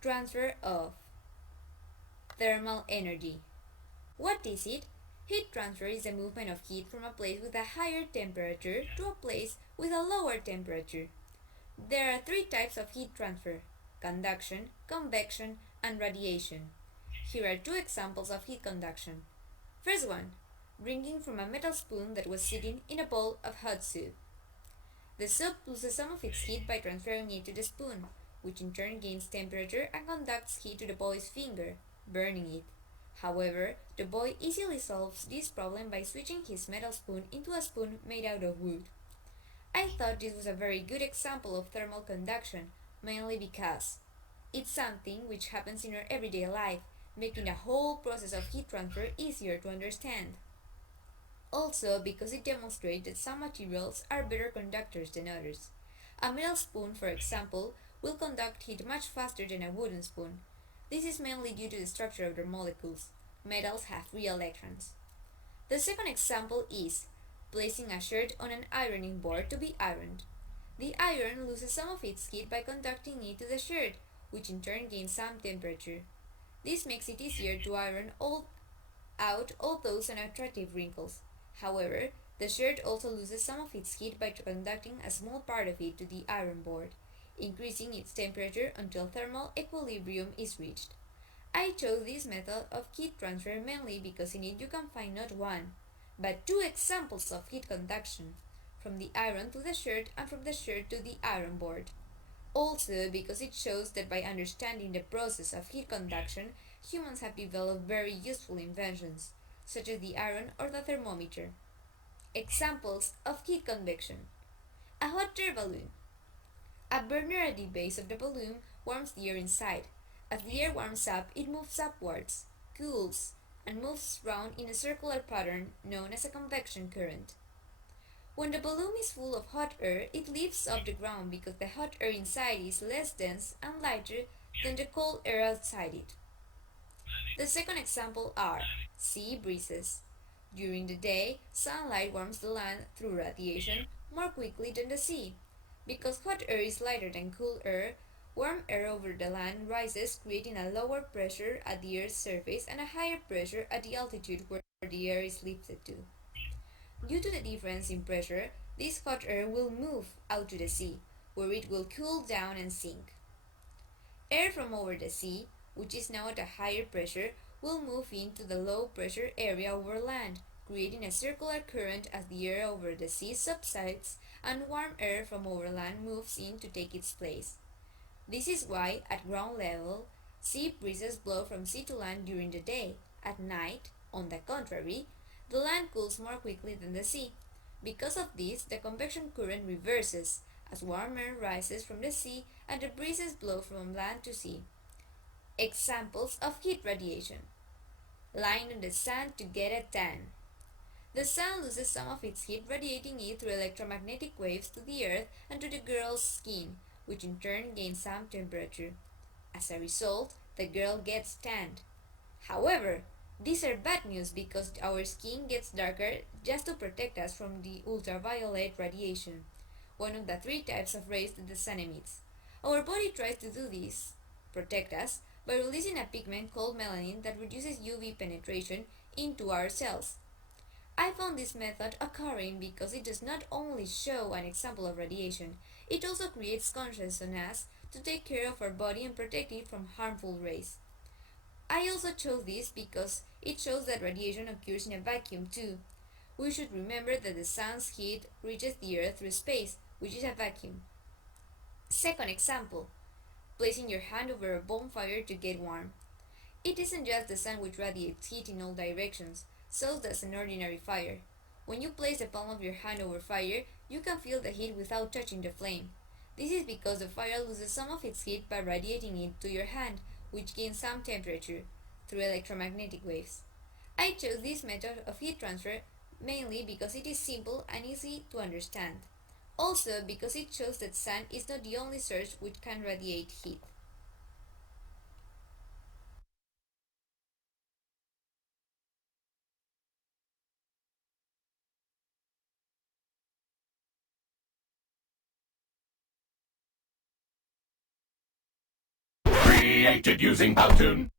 Transfer of thermal energy. What is it? Heat transfer is the movement of heat from a place with a higher temperature to a place with a lower temperature. There are three types of heat transfer: conduction, convection, and radiation. Here are two examples of heat conduction. First one, drinking from a metal spoon that was sitting in a bowl of hot soup. The soup loses some of its heat by transferring it to the spoon, which in turn gains temperature and conducts heat to the boy's finger, burning it. However, the boy easily solves this problem by switching his metal spoon into a spoon made out of wood. I thought this was a very good example of thermal conduction, mainly because it's something which happens in our everyday life, making the whole process of heat transfer easier to understand. Also, because it demonstrates that some materials are better conductors than others. A metal spoon, for example, will conduct heat much faster than a wooden spoon. This is mainly due to the structure of their molecules. Metals have free electrons. The second example is placing a shirt on an ironing board to be ironed. The iron loses some of its heat by conducting it to the shirt, which in turn gains some temperature. This makes it easier to iron out all those unattractive wrinkles. However, the shirt also loses some of its heat by conducting a small part of it to the iron board, increasing its temperature until thermal equilibrium is reached. I chose this method of heat transfer mainly because in it you can find not one, but two examples of heat conduction, from the iron to the shirt and from the shirt to the iron board. Also because it shows that by understanding the process of heat conduction, humans have developed very useful inventions, such as the iron or the thermometer. Examples of heat convection: a hot air balloon. A burner at the base of the balloon warms the air inside. As the air warms up, it moves upwards, cools, and moves round in a circular pattern known as a convection current. When the balloon is full of hot air, it lifts off the ground because the hot air inside is less dense and lighter than the cold air outside it. The second example are sea breezes. During the day, sunlight warms the land through radiation more quickly than the sea. Because hot air is lighter than cool air, warm air over the land rises, creating a lower pressure at the Earth's surface and a higher pressure at the altitude where the air is lifted to. Due to the difference in pressure, this hot air will move out to the sea, where it will cool down and sink. Air from over the sea, which is now at a higher pressure, will move into the low pressure area over land, creating a circular current as the air over the sea subsides and warm air from over land moves in to take its place. This is why, at ground level, sea breezes blow from sea to land during the day. At night, on the contrary, the land cools more quickly than the sea. Because of this, the convection current reverses, as warm air rises from the sea and the breezes blow from land to sea. Examples of heat radiation: lying on the sand to get a tan. The sun loses some of its heat, radiating it through electromagnetic waves to the earth and to the girl's skin, which in turn gains some temperature. As a result, the girl gets tanned. However, these are bad news because our skin gets darker just to protect us from the ultraviolet radiation, one of the three types of rays that the sun emits. Our body tries to do this, protect us, by releasing a pigment called melanin that reduces UV penetration into our cells. I found this method occurring because it does not only show an example of radiation, it also creates conscience on us to take care of our body and protect it from harmful rays. I also chose this because it shows that radiation occurs in a vacuum too. We should remember that the sun's heat reaches the earth through space, which is a vacuum. Second example: placing your hand over a bonfire to get warm. It isn't just the sun which radiates heat in all directions, so does an ordinary fire. When you place the palm of your hand over fire, you can feel the heat without touching the flame. This is because the fire loses some of its heat by radiating it to your hand, which gains some temperature through electromagnetic waves. I chose this method of heat transfer mainly because it is simple and easy to understand. Also because it shows that sun is not the only source which can radiate heat. created using Powtoon.